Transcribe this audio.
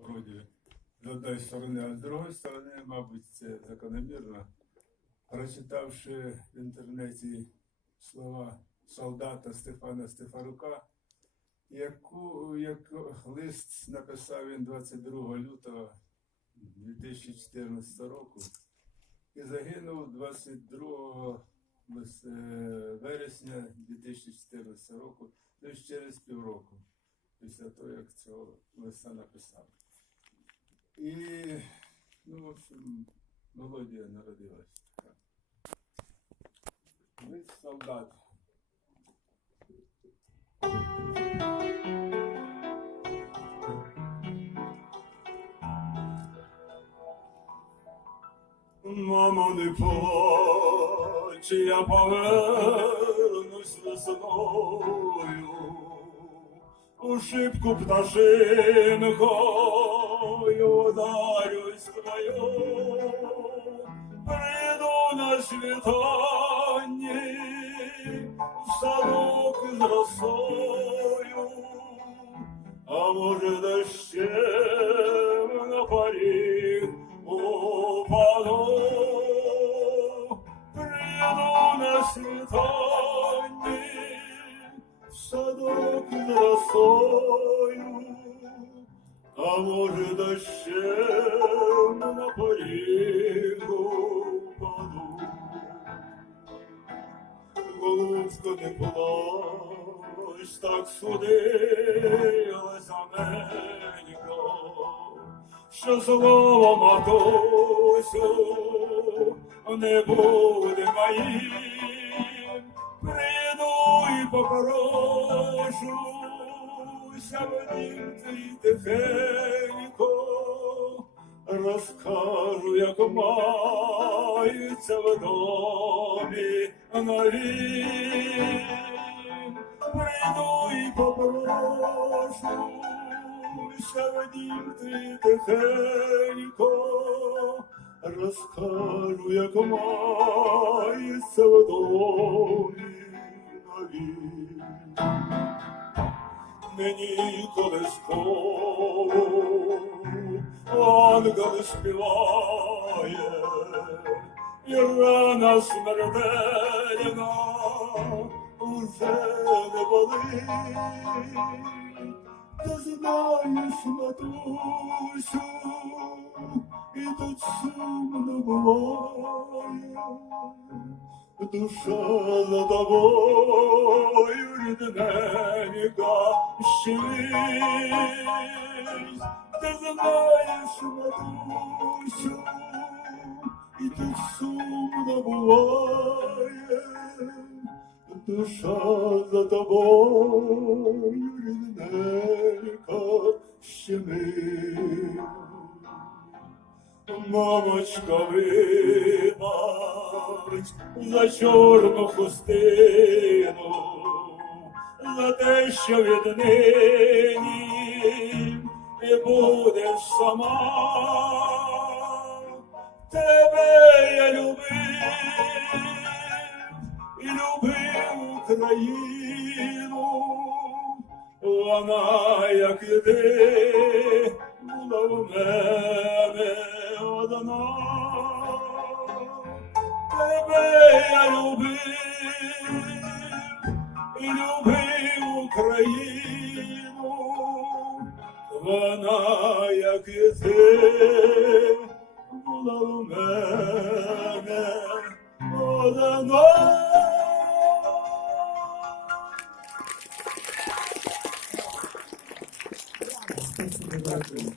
вроді з одної сторони, а з другої сторони, мабуть, це закономірно. Прочитавши в інтернеті слова солдата Стефана Стефарука, яку, як лист написав він 22 лютого 2014 року і загинув 22 е, вересня 2014 року, тобто через півроку, після того, як цього листа написав. І, ну, в общем, мелодія народилась така. Лист солдат. Мамо, не плач, я повернусь весною, у шибку пташинкою ударюсь твою, прийду на світанні в садок з росою, а може дощем на поріг упаду, прийду на світанні росою, а може дощем на поріг упаду. Голубка не плач, так судилась Америка, що слово матусю не буде моїм, прийду і попрошуся дім твій тихенько, розкажу, як мається в домі нові. Прийду і попрошуся в дім твій тихенько, розкажу, як мається в домі нові. Мені колискову ангел співає, і рана смертельна уже не болить. Ти знаєш, матусю, і тут сумно буває. Душа за тобою рідненька щемить. Ти знаєш, матусю, і тут сумно буває. Душа за тобою рідненька щемить. Мамочка, вибач за чорну хустину, за те, що віднині ти будеш сама. Тебе я любив і любив Україну, вона, як і була в мене одна. Тебе я любив любив Україну, вона, як і ти, була в мене одна. Дякую.